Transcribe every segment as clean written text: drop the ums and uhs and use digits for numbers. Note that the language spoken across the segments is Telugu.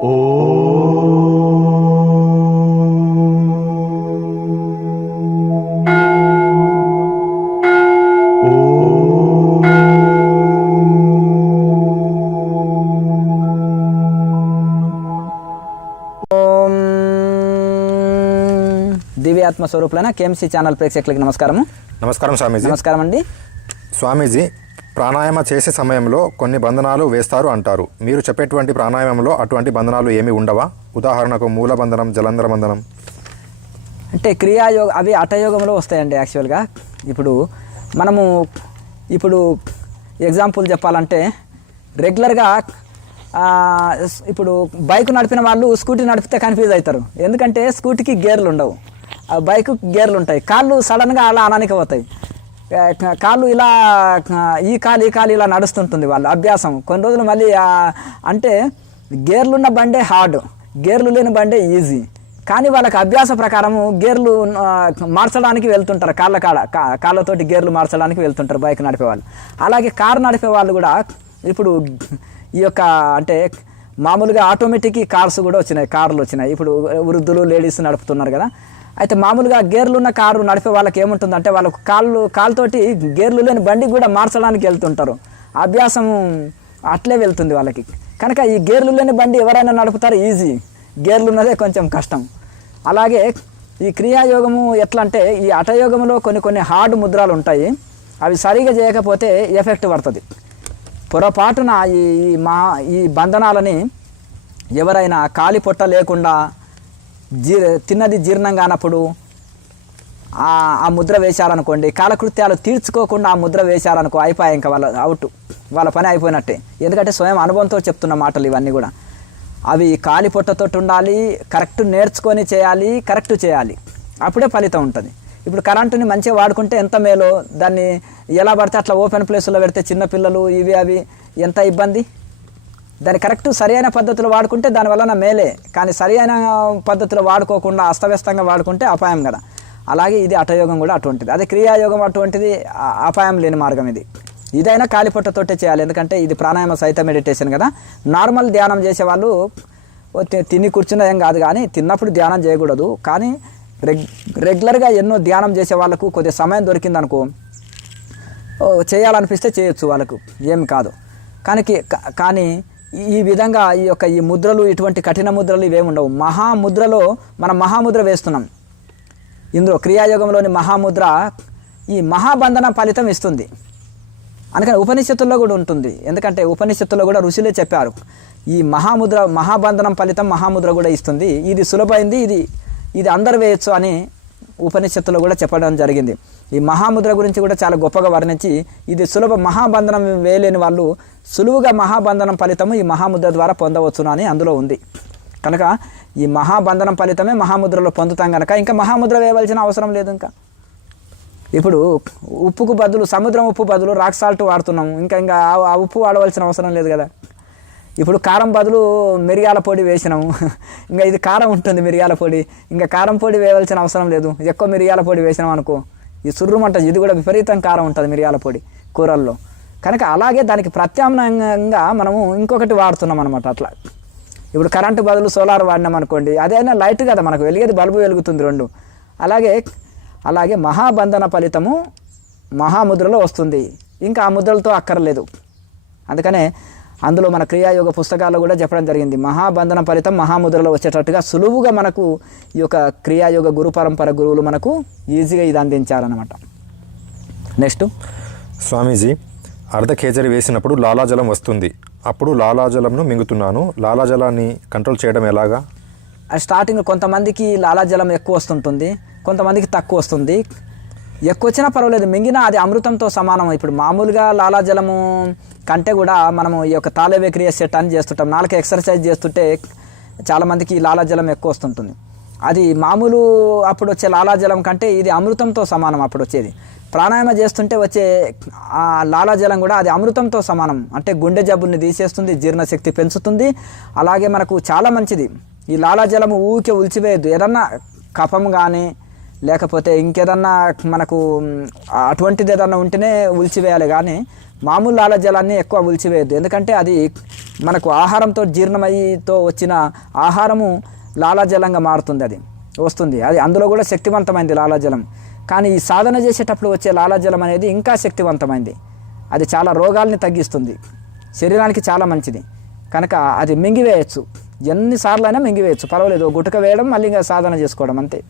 దివ్యాత్మ స్వరూపులైన కేఎంసీ ఛానల్ ప్రేక్షకులకు నమస్కారము. నమస్కారం స్వామీజీ. నమస్కారం అండి. స్వామీజీ, ప్రాణాయామ చేసే సమయంలో కొన్ని బంధనాలు వేస్తారు అంటారు. మీరు చెప్పేటువంటి ప్రాణాయామంలో అటువంటి బంధనాలు ఏమి ఉండవా? ఉదాహరణకు మూలబంధనం, జలంధర బంధనం. అంటే క్రియాయోగ అవి హఠయోగంలో వస్తాయండి. యాక్చువల్గా మనము ఎగ్జాంపుల్ చెప్పాలంటే రెగ్యులర్గా ఇప్పుడు బైక్ నడిపిన వాళ్ళు స్కూటీ నడిపితే కన్ఫ్యూజ్ అవుతారు. ఎందుకంటే స్కూటీకి గేర్లు ఉండవు, బైక్ గేర్లు ఉంటాయి. కాళ్ళు సడన్గా అలా అనానికి పోతాయి. కాళ్ళు ఇలా ఈ కాలు ఇలా నడుస్తుంటుంది వాళ్ళ అభ్యాసం కొన్ని రోజులు. మళ్ళీ అంటే గేర్లున్న బండే హార్డ్, గేర్లు లేని బండే ఈజీ. కానీ వాళ్ళకి అభ్యాస ప్రకారము గేర్లు మార్చడానికి వెళ్తుంటారు, కాళ్ళతోటి గేర్లు మార్చడానికి వెళ్తుంటారు బైక్ నడిపే వాళ్ళు. అలాగే కారు నడిపే వాళ్ళు కూడా ఇప్పుడు ఈ యొక్క అంటే మామూలుగా ఆటోమేటిక్ కార్స్ కూడా వచ్చినాయి, కార్లు వచ్చినాయి. ఇప్పుడు వృద్ధులు లేడీస్ నడుపుతున్నారు కదా. అయితే మామూలుగా గేర్లు ఉన్న కారు నడిపే వాళ్ళకి ఏముంటుందంటే వాళ్ళకు కాలుతోటి గేర్లు లేని బండి కూడా మార్చడానికి వెళ్తుంటారు. అభ్యాసం అట్లే వెళ్తుంది వాళ్ళకి. కనుక ఈ గేర్లు లేని బండి ఎవరైనా నడుపుతారు ఈజీ, గేర్లు ఉన్నదే కొంచెం కష్టం. అలాగే ఈ క్రియాయోగము ఎట్లా అంటే ఈ హఠయోగంలో కొన్ని హార్డ్ ముద్రలు ఉంటాయి. అవి సరిగా చేయకపోతే ఎఫెక్ట్ పడుతుంది. పొరపాటున ఈ బంధనాలని ఎవరైనా కాలి పొట్ట లేకుండా తిన్నది జీర్ణం కానప్పుడు ఆ ముద్ర వేశారనుకోండి, కాలకృత్యాలు తీర్చుకోకుండా ఆ ముద్ర వేశారనుకో అయిపోయాయి, ఇంకా వాళ్ళ అవుట్, వాళ్ళ పని అయిపోయినట్టే. ఎందుకంటే స్వయం అనుభవంతో చెప్తున్న మాటలు ఇవన్నీ కూడా. అవి కాలి పొట్టతో ఉండాలి, కరెక్ట్ నేర్చుకొని చేయాలి, కరెక్ట్ చేయాలి, అప్పుడే ఫలితం ఉంటుంది. ఇప్పుడు కరెంటుని మంచిగా వాడుకుంటే ఎంత మేలో, దాన్ని ఎలా పడితే అట్లా ఓపెన్ ప్లేసుల్లో పెడితే చిన్నపిల్లలు అవి ఎంత ఇబ్బంది. దాన్ని కరెక్ట్ సరైన పద్ధతిలో వాడుకుంటే దానివల్ల మేలే. కానీ సరైన పద్ధతిలో వాడుకోకుండా అస్తవ్యస్తంగా వాడుకుంటే అపాయం కదా. అలాగే ఇది హఠయోగం కూడా అటువంటిది. అదే క్రియాయోగం అటువంటిది అపాయం లేని మార్గం ఇది. ఇదైనా కాలిపొట్టతోటే చేయాలి, ఎందుకంటే ఇది ప్రాణాయామ సహిత మెడిటేషన్ కదా. నార్మల్ ధ్యానం చేసేవాళ్ళు తిని కూర్చున్న ఏం కాదు, కానీ తిన్నప్పుడు ధ్యానం చేయకూడదు. కానీ రెగ్యులర్గా ఎన్నో ధ్యానం చేసే వాళ్ళకు కొద్దిగా సమయం దొరికిందనుకో చేయాలనిపిస్తే చేయొచ్చు, వాళ్ళకు ఏం కాదు. కానీ ఈ విధంగా ఈ ముద్రలు, ఇటువంటి కఠిన ముద్రలు ఇవేమి ఉండవు. మహాముద్రలో మనం మహాముద్ర వేస్తున్నాం. ఇందులో క్రియాయోగంలోని మహాముద్ర ఈ మహాబంధన ఫలితం ఇస్తుంది. అందుకని ఉపనిషత్తుల్లో కూడా ఉంటుంది. ఎందుకంటే ఉపనిషత్తుల్లో కూడా ఋషులే చెప్పారు, ఈ మహాబంధనం ఫలితం మహాముద్ర కూడా ఇస్తుంది. ఇది సులభమైంది, ఇది అందరు వేయచ్చు అని ఉపనిషత్తులో కూడా చెప్పడం జరిగింది. ఈ మహాముద్ర గురించి కూడా చాలా గొప్పగా వర్ణించి, ఇది మహాబంధనం వేయలేని వాళ్ళు సులువుగా మహాబంధనం ఫలితము ఈ మహాముద్ర ద్వారా పొందవచ్చును అని అందులో ఉంది. కనుక ఈ మహాబంధనం ఫలితమే మహాముద్రలో పొందుతాం కనుక ఇంకా మహాముద్ర వేయవలసిన అవసరం లేదు. ఇప్పుడు ఉప్పుకు బదులు సముద్రం ఉప్పు బదులు రాక్ సాల్ట్ వాడుతున్నాము, ఇంకా ఆ ఉప్పు వాడవలసిన అవసరం లేదు కదా. ఇప్పుడు కారం బదులు మిరియాల పొడి వేసినాము, ఇంకా ఇది కారం ఉంటుంది మిరియాల పొడి, ఇంకా కారం పొడి వేయవలసిన అవసరం లేదు. ఎక్కువ మిరియాల పొడి వేసినాం అనుకో ఈ సుర్రుమంట, ఇది కూడా విపరీతం కారం ఉంటుంది మిరియాల పొడి కూరల్లో. కనుక అలాగే దానికి ప్రత్యామ్నాయంగా మనము ఇంకొకటి వాడుతున్నాం అనమాట. అట్లా ఇప్పుడు కరెంటు బదులు సోలార్ వాడినాం అనుకోండి, అదైనా లైట్ కదా, మనకు వెలిగేది బల్బు వెలుగుతుంది రెండు. అలాగే మహాబంధన ఫలితము మహాముద్రలో వస్తుంది, ఇంకా ఆ ముద్రలతో అక్కర్లేదు. అందుకనే అందులో మన క్రియాయోగ పుస్తకాల్లో కూడా చెప్పడం జరిగింది, మహాబంధన ఫలితం మహాముద్రలో వచ్చేటట్టుగా సులువుగా మనకు ఈ యొక్క క్రియాయోగ గురు పరంపర గురువులు మనకు ఈజీగా ఇది అందించారనమాట. నెక్స్ట్ స్వామీజీ, అర్ధకేజరి వేసినప్పుడు లాలాజలం వస్తుంది, అప్పుడు లాలాజలంను మింగుతున్నాను, లాలాజలాన్ని కంట్రోల్ చేయడం ఎలాగా? స్టార్టింగ్ కొంతమందికి లాలాజలం ఎక్కువ వస్తుంటుంది, కొంతమందికి తక్కువ వస్తుంది. ఎక్కువ వచ్చినా పర్వాలేదు, మింగినా అది అమృతంతో సమానం. ఇప్పుడు మామూలుగా లాలాజలము కంటే కూడా మనము ఈ యొక్క తాళవే క్రియ సెట్ అని చేస్తుంటాం, నాలుగు ఎక్సర్సైజ్ చేస్తుంటే చాలామందికి లాలాజలం ఎక్కువ వస్తుంటుంది. అది మామూలు అప్పుడు వచ్చే లాలాజలం కంటే ఇది అమృతంతో సమానం అప్పుడు వచ్చేది. ప్రాణాయామ చేస్తుంటే వచ్చే ఆ లాలాజలం కూడా అది అమృతంతో సమానం. అంటే గుండె జబ్బుల్ని తీసేస్తుంది, జీర్ణశక్తి పెంచుతుంది. అలాగే మనకు చాలా మంచిది. ఈ లాలాజలము ఊరికే ఉల్చివేయద్దు. ఏదన్నా కఫం కానీ లేకపోతే ఇంకేదన్నా మనకు అటువంటిది ఏదన్నా ఉంటేనే ఉల్చివేయాలి, కానీ మామూలు లాలాజలాన్ని ఎక్కువ ఉల్చివేయద్దు. ఎందుకంటే అది మనకు ఆహారంతో జీర్ణమయ్యితో వచ్చిన ఆహారము లాలాజలంగా మారుతుంది, అది వస్తుంది. అది అందులో కూడా శక్తివంతమైంది లాలాజలం. కానీ ఈ సాధన చేసేటప్పుడు వచ్చే లాలాజలం అనేది ఇంకా శక్తివంతమైంది. అది చాలా రోగాల్ని తగ్గిస్తుంది, శరీరానికి చాలా మంచిది. కనుక అది మింగివేయచ్చు, ఎన్నిసార్లు అయినా మింగివేయచ్చు, పర్వాలేదు. గుటక వేయడం, మళ్ళీ ఇంకా సాధన చేసుకోవడం, అంతే.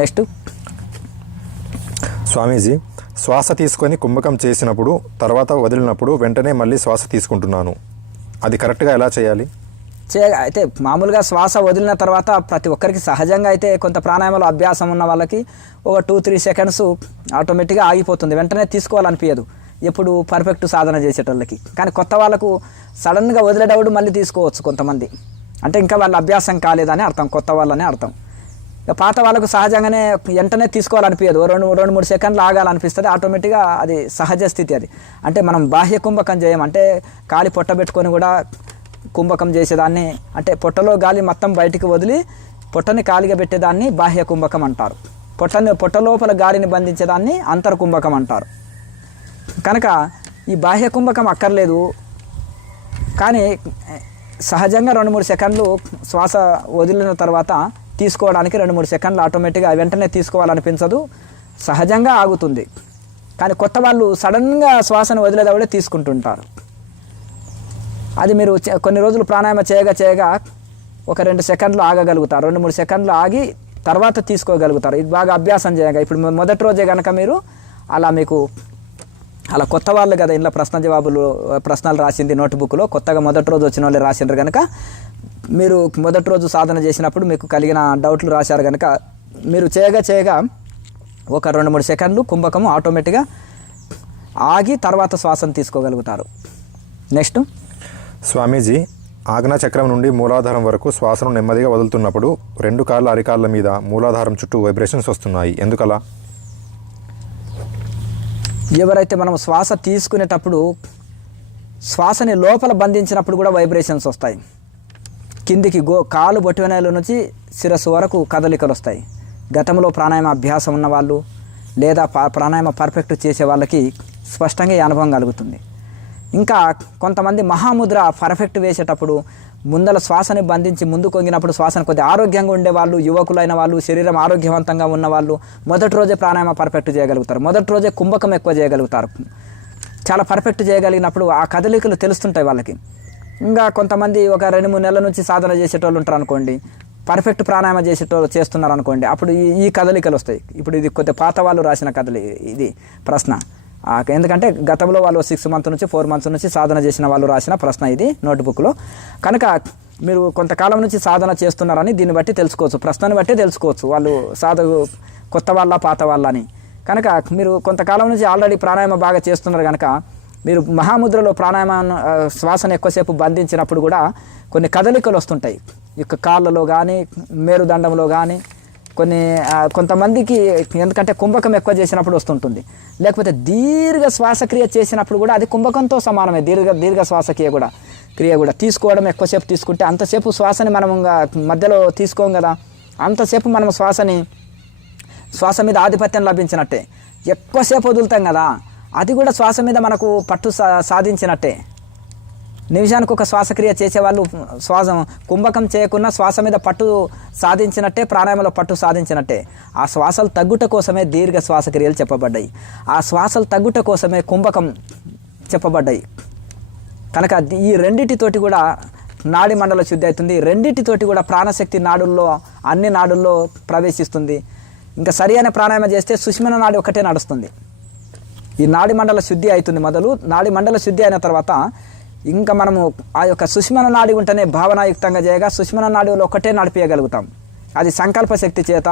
నెక్స్ట్ స్వామీజీ, శ్వాస తీసుకొని కుంభకం చేసినప్పుడు తర్వాత వదిలినప్పుడు వెంటనే మళ్ళీ శ్వాస తీసుకుంటున్నాను, అది కరెక్ట్గా ఎలా చేయాలి? అయితే మామూలుగా శ్వాస వదిలిన తర్వాత ప్రతి ఒక్కరికి సహజంగా అయితే కొంత ప్రాణాయామంలో అభ్యాసం ఉన్న వాళ్ళకి ఒక 2-3 సెకండ్స్ ఆటోమేటిక్గా ఆగిపోతుంది, వెంటనే తీసుకోవాలనిపించదు ఎప్పుడు పర్ఫెక్ట్ సాధన చేసేటోళ్ళకి. కానీ కొత్త వాళ్ళకు సడన్గా వదిలేటప్పుడు మళ్ళీ తీసుకోవచ్చు కొంతమంది, అంటే ఇంకా వాళ్ళ అభ్యాసం కాలేదని అర్థం, కొత్త వాళ్ళని అర్థం. పాత వాళ్ళకు సహజంగానే వెంటనే తీసుకోవాలనిపించదు, 2-3 సెకండ్లు ఆగాలనిపిస్తుంది, ఆటోమేటిక్గా అది సహజ స్థితి. అది అంటే మనం బాహ్య కుంభకం చేయం, అంటే కాలి పొట్ట పెట్టుకొని కూడా కుంభకం చేసేదాన్ని, అంటే పొట్టలో గాలి మొత్తం బయటికి వదిలి పొట్టని కాలిగా పెట్టేదాన్ని బాహ్య కుంభకం అంటారు. పొట్ట లోపల గాలిని బంధించేదాన్ని అంతర్కుంభకం అంటారు. కనుక ఈ బాహ్య కుంభకం అక్కర్లేదు, కానీ సహజంగా 2-3 సెకండ్లు శ్వాస వదిలిన తర్వాత తీసుకోవడానికి 2-3 సెకండ్లు ఆటోమేటిక్గా వెంటనే తీసుకోవాలనిపించదు, సహజంగా ఆగుతుంది. కానీ కొత్త వాళ్ళు సడన్గా శ్వాసను వదిలేదప్పుడే తీసుకుంటుంటారు. అది మీరు కొన్ని రోజులు ప్రాణాయామ చేయగా ఒక 2 సెకండ్లు ఆగగలుగుతారు, 2-3 సెకండ్లు ఆగి తర్వాత తీసుకోగలుగుతారు. ఇది బాగా అభ్యాసం చేయగా. ఇప్పుడు మొదటి రోజే కనుక మీరు మీకు అలా కొత్త వాళ్ళు కదా ఇంట్లో ప్రశ్నలు రాసింది నోట్బుక్లో, కొత్తగా మొదటి రోజు వచ్చిన వాళ్ళు రాసిండ్రు కనుక మీరు మొదటి రోజు సాధన చేసినప్పుడు మీకు కలిగిన డౌట్లు రాశారు కనుక మీరు చేయగా ఒక 2-3 సెకండ్లు కుంభకము ఆటోమేటిక్గా ఆగి తర్వాత శ్వాసను తీసుకోగలుగుతారు. నెక్స్ట్ స్వామీజీ, ఆజ్ఞాచక్రం నుండి మూలాధారం వరకు శ్వాసను నెమ్మదిగా వదులుతున్నప్పుడు 2 కాళ్ళ అరికాళ్ళ మీద మూలాధారం చుట్టూ వైబ్రేషన్స్ వస్తున్నాయి, ఎందుకలా? ఎవరైతే మనం శ్వాస తీసుకునేటప్పుడు శ్వాసని లోపల బంధించినప్పుడు కూడా వైబ్రేషన్స్ వస్తాయి, కిందికి కాలు బొటివేనల నుంచి శిరస్సు వరకు కదలికలు వస్తాయి. గతంలో ప్రాణాయామ అభ్యాసం ఉన్న వాళ్ళు లేదా ప్రాణాయామ పర్ఫెక్ట్ చేసే వాళ్ళకి స్పష్టంగా ఈ అనుభవం కలుగుతుంది. ఇంకా కొంతమంది మహాముద్ర పర్ఫెక్ట్ వేసేటప్పుడు ముందల శ్వాసని బంధించి ముందు కొంగినప్పుడు శ్వాసను కొద్దిగా ఆరోగ్యంగా ఉండేవాళ్ళు, యువకులైన వాళ్ళు, శరీరం ఆరోగ్యవంతంగా ఉన్నవాళ్ళు మొదటి రోజే ప్రాణాయామ పర్ఫెక్ట్ చేయగలుగుతారు, మొదటి రోజే కుంభకం ఎక్కువ చేయగలుగుతారు. చాలా పర్ఫెక్ట్ చేయగలిగినప్పుడు ఆ కదలికలు తెలుస్తుంటాయి వాళ్ళకి. ఇంకా కొంతమంది ఒక 2-3 నెలల నుంచి సాధన చేసేటోళ్ళు ఉంటారు అనుకోండి, పర్ఫెక్ట్ ప్రాణాయామ చేస్తున్నారు అనుకోండి, అప్పుడు ఈ కదలికలు వస్తాయి. ఇప్పుడు ఇది కొద్దిగా పాత వాళ్ళు రాసిన ఇది ప్రశ్న, ఎందుకంటే గతంలో వాళ్ళు 6 మంత్స్ నుంచి 4 మంత్స్ నుంచి సాధన చేసిన వాళ్ళు రాసిన ప్రశ్న ఇది నోట్బుక్లో. కనుక మీరు కొంతకాలం నుంచి సాధన చేస్తున్నారని దీన్ని బట్టి తెలుసుకోవచ్చు, ప్రశ్నని బట్టి తెలుసుకోవచ్చు వాళ్ళు కొత్త వాళ్ళ పాత వాళ్ళ అని. కనుక మీరు కొంతకాలం నుంచి ఆల్రెడీ ప్రాణాయామ బాగా చేస్తున్నారు కనుక మీరు మహాముద్రలో శ్వాసను ఎక్కువసేపు బంధించినప్పుడు కూడా కొన్ని కదలికలు వస్తుంటాయి, ఇక కాళ్ళలో కానీ మేరుదండంలో కానీ కొంతమందికి, ఎందుకంటే కుంభకం ఎక్కువ చేసినప్పుడు వస్తుంటుంది. లేకపోతే దీర్ఘ శ్వాసక్రియ చేసినప్పుడు కూడా అది కుంభకంతో సమానమే. దీర్ఘ శ్వాసక్రియ క్రియ కూడా తీసుకోవడం ఎక్కువసేపు తీసుకుంటే అంతసేపు శ్వాసని మనం మధ్యలో తీసుకోం కదా, అంతసేపు మనం శ్వాస మీద ఆధిపత్యం లభించినట్టే. ఎక్కువసేపు వదులుతాం కదా, అది కూడా శ్వాస మీద మనకు పట్టు సాధించినట్టే. నిమిషానికి ఒక శ్వాసక్రియ చేసేవాళ్ళు కుంభకం చేయకుండా శ్వాస మీద పట్టు సాధించినట్టే, ప్రాణాయామంలో పట్టు సాధించినట్టే. ఆ శ్వాసలు తగ్గుట కోసమే దీర్ఘ శ్వాసక్రియలు చెప్పబడ్డాయి, ఆ శ్వాసలు తగ్గుట కోసమే కుంభకం చెప్పబడ్డాయి. కనుక ఈ రెండిటితోటి కూడా నాడి మండల శుద్ధి అవుతుంది, రెండిటితోటి కూడా ప్రాణశక్తి అన్ని నాడుల్లో ప్రవేశిస్తుంది. ఇంకా సరి అయిన ప్రాణాయామం చేస్తే సుష్మన నాడి ఒకటే నడుస్తుంది. ఈ నాడి మండల శుద్ధి అవుతుంది మొదలు. నాడి మండల శుద్ధి అయిన తర్వాత ఇంకా మనము ఆ యొక్క సుష్మన నాడి ఉంటేనే భావనాయుక్తంగా చేయగా సుష్మన నాడిలో ఒకటే నడిపించగలుగుతాం. అది సంకల్ప శక్తి చేత,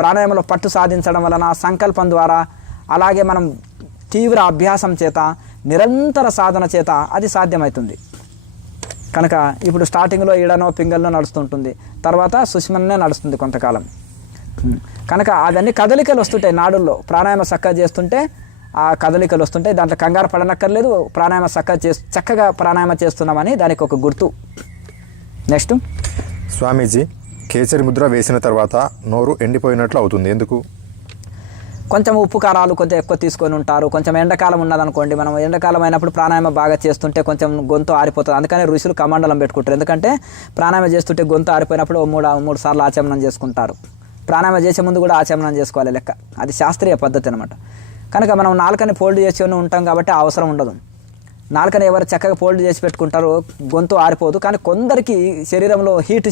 ప్రాణాయామంలో పట్టు సాధించడం వలన, సంకల్పం ద్వారా, అలాగే మనం తీవ్ర అభ్యాసం చేత, నిరంతర సాధన చేత అది సాధ్యమవుతుంది. కనుక ఇప్పుడు స్టార్టింగ్లో ఈడనో పింగల్లో నడుస్తుంటుంది, తర్వాత సుష్మనే నడుస్తుంది కొంతకాలం. కనుక అవన్నీ కదలికలు వస్తుంటాయి నాడుల్లో. ప్రాణాయామ చక్కగా చేస్తుంటే ఆ కదలికలు వస్తుంటాయి, దాంట్లో కంగారు పడనక్కర్లేదు. ప్రాణాయామ చక్కగా ప్రాణాయామ చేస్తున్నామని దానికి ఒక గుర్తు. నెక్స్ట్ స్వామీజీ, కేసరి ముద్ర వేసిన తర్వాత నోరు ఎండిపోయినట్లు అవుతుంది, ఎందుకు? కొంచెం ఉప్పు కారాలు కొంచెం ఎక్కువ తీసుకొని ఉంటారు. కొంచెం ఎండాకాలం ఉన్నదనుకోండి, మనం ఎండాకాలం అయినప్పుడు ప్రాణాయామం బాగా చేస్తుంటే కొంచెం గొంతు ఆరిపోతుంది. అందుకని ఋషులు కమండలం పెట్టుకుంటారు. ఎందుకంటే ప్రాణాయామం చేస్తుంటే గొంతు ఆరిపోయినప్పుడు మూడు సార్లు ఆచమనం చేసుకుంటారు. ప్రాణాయామం చేసే ముందు కూడా ఆచమనం చేసుకోవాలి లెక్క. అది శాస్త్రీయ పద్ధతి అనమాట. కనుక మనం నాలుకని ఫోల్డ్ చేసుకొని ఉంటాం కాబట్టి ఆ అవసరం ఉండదు. నాలుకని ఎవరు చక్కగా ఫోల్డ్ చేసి పెట్టుకుంటారో గొంతు ఆరిపోదు. కానీ కొందరికి శరీరంలో హీట్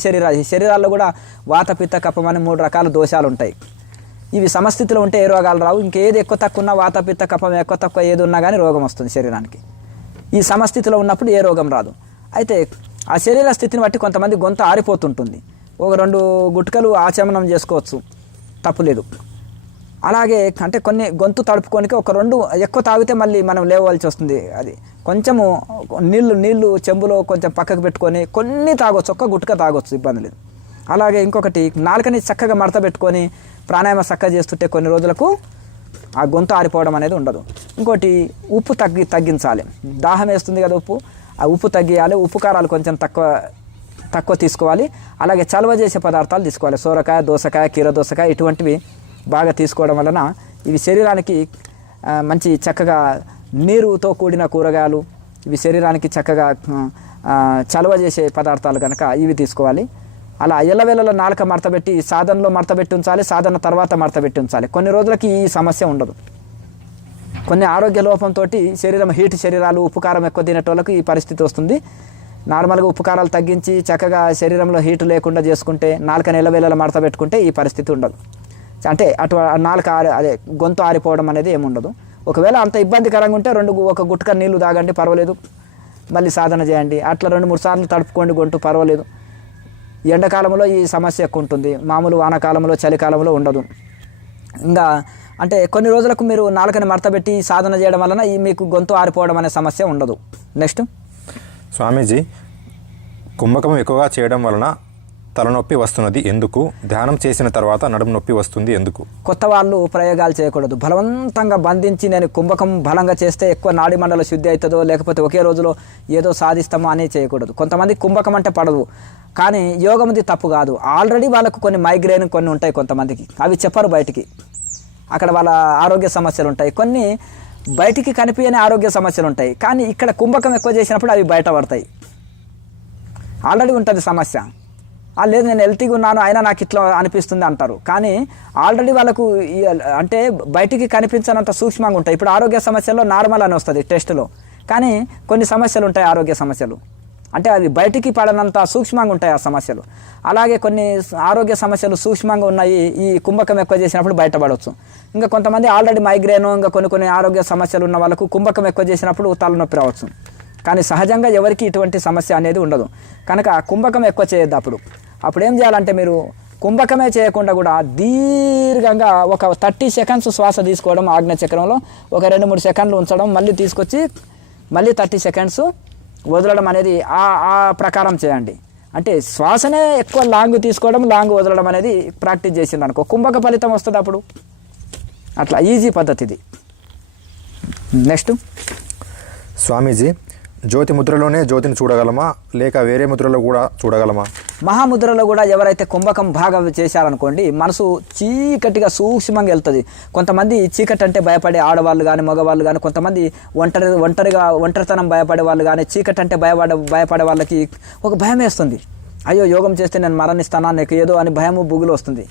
శరీరాల్లో కూడా వాత పిత్త కఫం అని 3 రకాల దోషాలు ఉంటాయి. ఇవి సమస్థితిలో ఉంటే ఏ రోగాలు రావు. ఇంకేది ఎక్కువ తక్కువ ఉన్నా వాత పిత్త కఫం ఎక్కువ తక్కువ ఏది ఉన్నా కానీ రోగం వస్తుంది శరీరానికి. ఈ సమస్థితిలో ఉన్నప్పుడు ఏ రోగం రాదు. అయితే ఆ శరీర స్థితిని బట్టి కొంతమంది గొంతు ఆరిపోతుంటుంది. 1-2 గుట్కలు ఆచమనం చేసుకోవచ్చు, తప్పులేదు. అలాగే అంటే కొన్ని గొంతు తడుపుకోనికి 1-2 ఎక్కువ తాగితే మళ్ళీ మనం లేవవలసి వస్తుంది. అది కొంచెము నీళ్లు చెంబులో కొంచెం పక్కకు పెట్టుకొని కొన్ని తాగొచ్చు, ఒక్క గుట్క తాగొచ్చు, ఇబ్బంది లేదు. అలాగే ఇంకొకటి నాలుకని చక్కగా మడత పెట్టుకొని ప్రాణాయామ చక్కగా చేస్తుంటే కొన్ని రోజులకు ఆ గొంతు ఆరిపోవడం అనేది ఉండదు. ఇంకోటి ఉప్పు తగ్గించాలి. దాహం వేస్తుంది కదా ఉప్పు, ఆ ఉప్పు తగ్గియాలి. ఉప్పు కారాలు కొంచెం తక్కువ తీసుకోవాలి. అలాగే చలవ చేసే పదార్థాలు తీసుకోవాలి. సోరకాయ, దోసకాయ, కీర దోసకాయ ఇటువంటివి బాగా తీసుకోవడం వలన ఇవి శరీరానికి మంచి చక్కగా నీరుతో కూడిన కూరగాయలు, ఇవి శరీరానికి చక్కగా చలవ చేసే పదార్థాలు కనుక ఇవి తీసుకోవాలి. అలా ఎల్లవేళలో నాలుక మడతపెట్టి సాధనలో మడతపెట్టి ఉంచాలి, సాధన తర్వాత మడతపెట్టి ఉంచాలి. కొన్ని రోజులకి ఈ సమస్య ఉండదు. కొన్ని ఆరోగ్య లోపంతో హీట్ శరీరాలు ఉప్పు కారం ఎక్కువ తినేటోళ్ళకి ఈ పరిస్థితి వస్తుంది. నార్మల్గా ఉప్పు కారాలు తగ్గించి చక్కగా శరీరంలో హీటు లేకుండా చేసుకుంటే నాలుకని ఎల్లవేళలో మడతపెట్టుకుంటే ఈ పరిస్థితి ఉండదు. అంటే నాలుక అదే గొంతు ఆరిపోవడం అనేది ఏముండదు. ఒకవేళ అంత ఇబ్బందికరంగా ఉంటే 1 గుట్క నీళ్లు తాగండి, పర్వాలేదు. మళ్ళీ సాధన చేయండి. అట్లా 2-3 సార్లు తడుపుకోండి గొంతు, పర్వాలేదు. ఎండాకాలంలో ఈ సమస్య ఎక్కువ ఉంటుంది, మామూలు వానాకాలంలో చలికాలంలో ఉండదు. ఇంకా అంటే కొన్ని రోజులకు మీరు నాలుకని మడతపెట్టి సాధన చేయడం వలన మీకు గొంతు ఆరిపోవడం అనే సమస్య ఉండదు. నెక్స్ట్ స్వామీజీ, కుంభకం ఎక్కువగా చేయడం వలన తలనొప్పి వస్తున్నది ఎందుకు? ధ్యానం చేసిన తర్వాత నడుము నొప్పి వస్తుంది ఎందుకు? కొత్త వాళ్ళు ప్రయోగాలు చేయకూడదు. బలవంతంగా బంధించి నేను కుంభకం బలంగా చేస్తే ఎక్కువ నాడి మండల శుద్ధి అవుతుందో లేకపోతే ఒకే రోజులో ఏదో సాధిస్తామో అని చేయకూడదు. కొంతమంది కుంభకం అంటే పడదు, కానీ యోగముది తప్పు కాదు. ఆల్రెడీ వాళ్ళకు కొన్ని మైగ్రేన్ కొన్ని ఉంటాయి కొంతమందికి, అవి చెప్పరు బయటికి. అక్కడ వాళ్ళ ఆరోగ్య సమస్యలు ఉంటాయి, కొన్ని బయటికి కనిపించని ఆరోగ్య సమస్యలు ఉంటాయి. కానీ ఇక్కడ కుంభకం ఎక్కువ చేసినప్పుడు అవి బయటపడతాయి. ఆల్రెడీ ఉంటుంది సమస్య. లేదు నేను హెల్తీగా ఉన్నాను అయినా నాకు ఇట్లా అనిపిస్తుంది అంటారు. కానీ ఆల్రెడీ వాళ్ళకు అంటే బయటికి కనిపించనంత సూక్ష్మంగా ఉంటాయి. ఇప్పుడు ఆరోగ్య సమస్యల్లో నార్మల్ అని వస్తుంది టెస్టులో, కానీ కొన్ని సమస్యలు ఉంటాయి ఆరోగ్య సమస్యలు, అంటే అవి బయటికి పడనంత సూక్ష్మంగా ఉంటాయి ఆ సమస్యలు. అలాగే కొన్ని ఆరోగ్య సమస్యలు సూక్ష్మంగా ఉన్నాయి, ఈ కుంభకం ఎక్కువ చేసినప్పుడు బయటపడవచ్చు. ఇంకా కొంతమంది ఆల్రెడీ మైగ్రేను ఇంకా కొన్ని ఆరోగ్య సమస్యలు ఉన్న వాళ్ళకు కుంభకం ఎక్కువ చేసినప్పుడు తలనొప్పి రావచ్చు. కానీ సహజంగా ఎవరికి ఇటువంటి సమస్య అనేది ఉండదు. కనుక కుంభకం ఎక్కువ చేయొద్దు. అప్పుడు ఏం చేయాలంటే మీరు కుంభకమే చేయకుండా కూడా దీర్ఘంగా ఒక 30 సెకండ్స్ శ్వాస తీసుకోవడం, ఆజ్ఞ చక్రంలో ఒక 2-3 సెకండ్లు ఉంచడం, మళ్ళీ తీసుకొచ్చి మళ్ళీ 30 సెకండ్స్ వదలడం అనేది ఆ ప్రకారం చేయండి. అంటే శ్వాసనే ఎక్కువ లాంగ్ తీసుకోవడం, లాంగ్ వదలడం అనేది ప్రాక్టీస్ చేసింది అనుకో, కుంభక ఫలితం వస్తుంది అప్పుడు. అట్లా ఈజీ పద్ధతి ఇది. నెక్స్ట్ స్వామీజీ, జ్యోతి ముద్రలోనే జ్యోతిని చూడగలమా లేక వేరే ముద్రలో కూడా చూడగలమా? మహాముద్రలో కూడా ఎవరైతే కుంభకం బాగా చేశారనుకోండి, మనసు చీకటిగా సూక్ష్మంగా వెళ్తుంది. కొంతమంది చీకటి అంటే భయపడే ఆడవాళ్ళు కానీ మగవాళ్ళు కానీ, కొంతమంది ఒంటరితనం భయపడే వాళ్ళు కానీ, చీకటి అంటే భయపడే వాళ్ళకి ఒక భయం వేస్తుంది. అయ్యో యోగం చేస్తే నేను మరణిస్తానా, నాకు ఏదో అని భయము బుగులు వస్తుంది.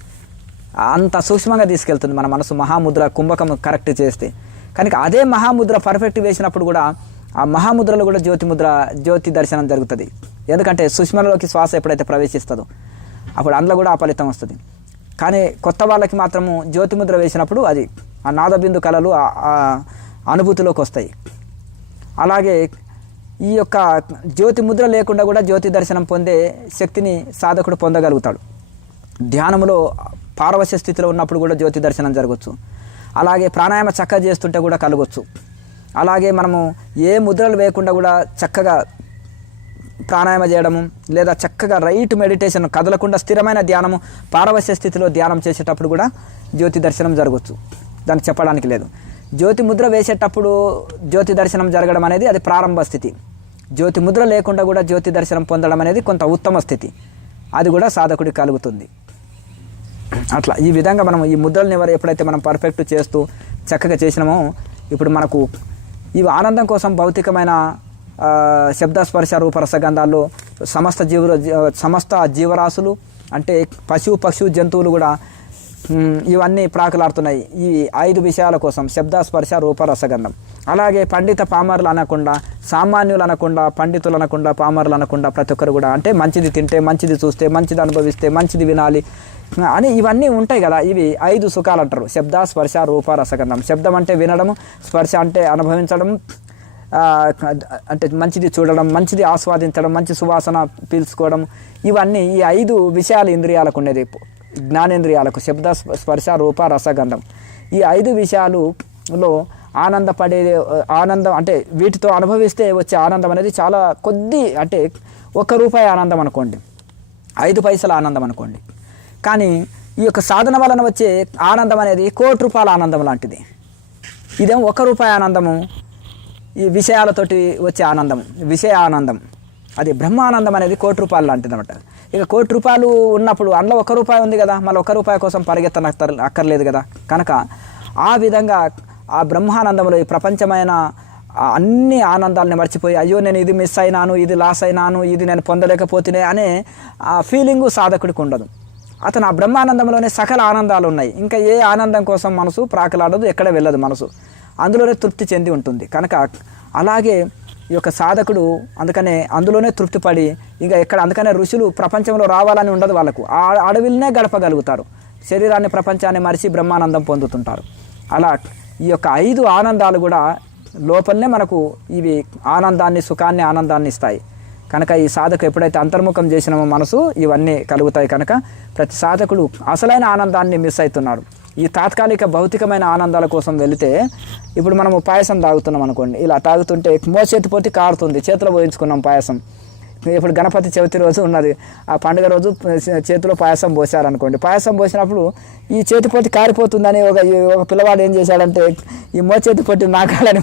అంత సూక్ష్మంగా తీసుకెళ్తుంది మన మనసు మహాముద్ర కుంభకం కరెక్ట్ చేస్తే. కనుక అదే మహాముద్ర పర్ఫెక్ట్ వేసినప్పుడు కూడా ఆ మహాముద్రలో కూడా జ్యోతి దర్శనం జరుగుతుంది. ఎందుకంటే సుష్మలోకి శ్వాస ఎప్పుడైతే ప్రవేశిస్తుందో అప్పుడు అందులో కూడా ఆ ఫలితం వస్తుంది. కానీ కొత్త వాళ్ళకి మాత్రము జ్యోతి ముద్ర వేసినప్పుడు అది ఆ నాదబిందు కళలు ఆ అనుభూతిలోకి వస్తాయి. అలాగే ఈ యొక్క జ్యోతి ముద్ర లేకుండా కూడా జ్యోతి దర్శనం పొందే శక్తిని సాధకుడు పొందగలుగుతాడు. ధ్యానంలో పారవశ్య స్థితిలో ఉన్నప్పుడు కూడా జ్యోతి దర్శనం జరగవచ్చు. అలాగే ప్రాణాయామ చక్కగా చేస్తుంటే కూడా కలగవచ్చు. అలాగే మనము ఏ ముద్రలు వేయకుండా కూడా చక్కగా ప్రాణాయామ చేయడము, లేదా చక్కగా రైట్ మెడిటేషన్ కదలకుండా స్థిరమైన ధ్యానము పారవశ్య స్థితిలో ధ్యానం చేసేటప్పుడు కూడా జ్యోతి దర్శనం జరగవచ్చు. దానికి చెప్పడానికి లేదు. జ్యోతి ముద్ర వేసేటప్పుడు జ్యోతి దర్శనం జరగడం అనేది అది ప్రారంభ స్థితి. జ్యోతి ముద్ర లేకుండా కూడా జ్యోతి దర్శనం పొందడం అనేది కొంత ఉత్తమ స్థితి. అది కూడా సాధకుడికి కలుగుతుంది. అట్లా ఈ విధంగా మనం ఈ ముద్రల్ని ఎప్పుడైతే మనం పర్ఫెక్ట్ చేస్తూ చక్కగా చేసినామో ఇప్పుడు మనకు ఇవి ఆనందం కోసం భౌతికమైన శబ్ద స్పర్శ రూప రసగంధాల్లో సమస్త జీవరాశులు అంటే పశువు పక్షు జంతువులు కూడా ఇవన్నీ ప్రాకులాడుతున్నాయి ఈ 5 విషయాల కోసం శబ్ద స్పర్శ రూప రసగంధం. అలాగే పండిత పామరులు అనకుండా, సామాన్యులు అనకుండా, పండితులు అనకుండా, పామరులు అనకుండా ప్రతి ఒక్కరు కూడా అంటే మంచిది తింటే, మంచిది చూస్తే, మంచిది అనుభవిస్తే, మంచిది వినాలి అని ఇవన్నీ ఉంటాయి కదా. ఇవి 5 సుఖాలు అంటారు. శబ్ద స్పర్శ రూప రసగంధం. శబ్దం అంటే వినడము, స్పర్శ అంటే అనుభవించడం, అంటే మంచిది చూడడం, మంచిది ఆస్వాదించడం, మంచి సువాసన పీల్చుకోవడం, ఇవన్నీ ఈ 5 విషయాలు ఇంద్రియాలకు ఉండేది, జ్ఞానేంద్రియాలకు. శబ్ద స్పర్శ రూప రసగంధం ఈ 5 విషయాలులో ఆనందం అంటే వీటితో అనుభవిస్తే వచ్చే ఆనందం అనేది చాలా కొద్ది, అంటే ₹1 ఆనందం అనుకోండి, 5 పైసల ఆనందం అనుకోండి. కానీ ఈ యొక్క సాధన వలన వచ్చే ఆనందం అనేది ₹1,00,00,000 ఆనందం లాంటిది. ఇదేమో ₹1 ఆనందము, ఈ విషయాలతోటి వచ్చే ఆనందం, విషయ ఆనందం. అది బ్రహ్మానందం అనేది ₹1,00,00,000 లాంటిది అనమాట. ఇక ₹1,00,00,000 ఉన్నప్పుడు అందులో ₹1 ఉంది కదా, మళ్ళీ ₹1 కోసం అక్కర్లేదు కదా. కనుక ఆ విధంగా ఆ బ్రహ్మానందంలో ఈ ప్రపంచమైన అన్ని ఆనందాలని మర్చిపోయి అయ్యో నేను ఇది మిస్ అయినాను, ఇది లాస్ అయినాను, ఇది నేను పొందలేకపోతేనే అనే ఆ ఫీలింగు సాధకుడికి ఉండదు. అతను ఆ బ్రహ్మానందంలోనే సకల ఆనందాలు ఉన్నాయి. ఇంకా ఏ ఆనందం కోసం మనసు ప్రాకులాడదు, ఎక్కడ వెళ్ళదు మనసు, అందులోనే తృప్తి చెంది ఉంటుంది. కనుక అలాగే ఈ యొక్క సాధకుడు అందులోనే తృప్తిపడి ఇంకా అందుకనే ఋషులు ప్రపంచంలో రావాలని ఉండదు వాళ్ళకు, ఆ అడవిలోనే గడపగలుగుతారు, శరీరాన్ని ప్రపంచాన్ని మరిచి బ్రహ్మానందం పొందుతుంటారు. అలా ఈ యొక్క 5 ఆనందాలు కూడా లోపలనే మనకు ఇవి ఆనందాన్ని, సుఖాన్ని, ఆనందాన్ని ఇస్తాయి. కనుక ఈ సాధకు ఎప్పుడైతే అంతర్ముఖం చేసినామో మనసు ఇవన్నీ కలుగుతాయి. కనుక ప్రతి సాధకుడు అసలైన ఆనందాన్ని మిస్ అవుతున్నారు. ఈ తాత్కాలిక భౌతికమైన ఆనందాల కోసం వెళితే ఇప్పుడు మనము పాయసం తాగుతున్నాం అనుకోండి, ఇలా తాగుతుంటే మోచేతిపోతి కారుతుంది, చేతిలో పోయించుకున్నాం పాయసం. ఇప్పుడు గణపతి చవితి రోజు ఉన్నది, ఆ పండుగ రోజు చేతిలో పాయసం పోసారనుకోండి, పాయసం పోసినప్పుడు ఈ చేతిపోతి కారిపోతుందని ఒక పిల్లవాడు ఏం చేశాడంటే ఈ మోచేతి పొట్టి నాకాలని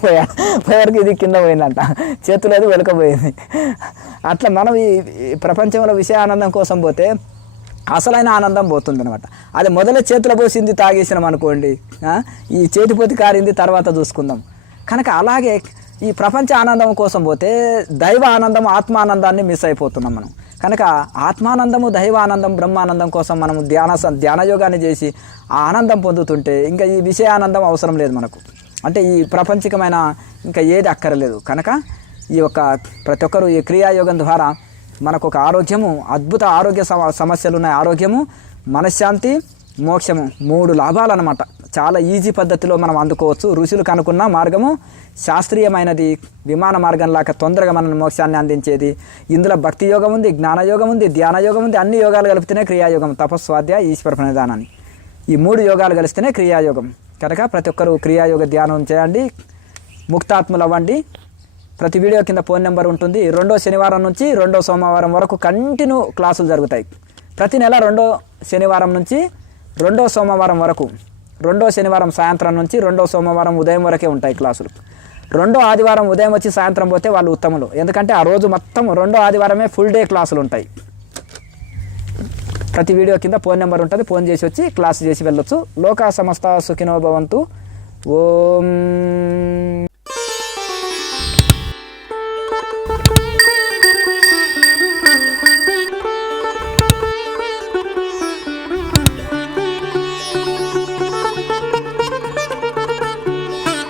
పోయారికి ఇది కింద పోయిందంట, చేతిలో అది వెలకపోయింది. అట్లా మనం ఈ ప్రపంచంలో విషయ ఆనందం కోసం పోతే అసలైన ఆనందం పోతుంది అనమాట. అది మొదలే చేతిలో పోసింది తాగేసినాం అనుకోండి, ఈ చేతిపోతి కారింది తర్వాత చూసుకుందాం. కనుక అలాగే ఈ ప్రపంచ ఆనందం కోసం పోతే దైవ ఆనందం, ఆత్మానందాన్ని మిస్ అయిపోతున్నాం మనం. కనుక ఆత్మానందము, దైవానందం, బ్రహ్మానందం కోసం మనం ధ్యానయోగాన్ని చేసి ఆ ఆనందం పొందుతుంటే ఇంకా ఈ విషయ ఆనందం అవసరం లేదు మనకు. అంటే ఈ ప్రపంచికమైన ఇంకా ఏది అక్కర్లేదు. కనుక ఈ యొక్క ప్రతి ఒక్కరూ ఈ క్రియాయోగం ద్వారా మనకు ఒక ఆరోగ్యము, అద్భుత ఆరోగ్య సమస్యలు ఉన్నాయి, ఆరోగ్యము, మనశ్శాంతి, మోక్షము, 3 లాభాలు అన్నమాట. చాలా ఈజీ పద్ధతిలో మనం అందుకోవచ్చు. ఋషులు కనుక్కున్న మార్గము శాస్త్రీయమైనది, విమాన మార్గంలాగా తొందరగా మన మోక్షాన్ని అందించేది. ఇందులో భక్తి యోగం ఉంది, జ్ఞానయోగం ఉంది, ధ్యాన యోగం ఉంది. అన్ని యోగాలు కలిపితేనే క్రియాయోగం, తపస్వాధ్యాయ ఈశ్వర ప్రణిధానాన్ని, ఈ 3 యోగాలు కలిస్తేనే క్రియాయోగం. కనుక ప్రతి ఒక్కరూ క్రియాయోగ ధ్యానం చేయండి, ముక్తాత్ములు అవ్వండి. ప్రతి వీడియో కింద ఫోన్ నెంబర్ ఉంటుంది. 2వ శనివారం నుంచి 2వ సోమవారం వరకు కంటిన్యూ క్లాసులు జరుగుతాయి. ప్రతి నెల 2వ శనివారం నుంచి 2వ సోమవారం వరకు, 2వ శనివారం సాయంత్రం నుంచి 2వ సోమవారం ఉదయం వరకే ఉంటాయి క్లాసులు. 2వ ఆదివారం ఉదయం వచ్చి సాయంత్రం పోతే వాళ్ళు ఉత్తములు, ఎందుకంటే ఆ రోజు మొత్తం 2వ ఆదివారమే ఫుల్ డే క్లాసులు ఉంటాయి. ప్రతి వీడియో కింద ఫోన్ నెంబర్ ఉంటుంది, ఫోన్ చేసి వచ్చి క్లాస్ చేసి వెళ్ళొచ్చు. లోకా సమస్త సుఖినో భవంతు. ఓం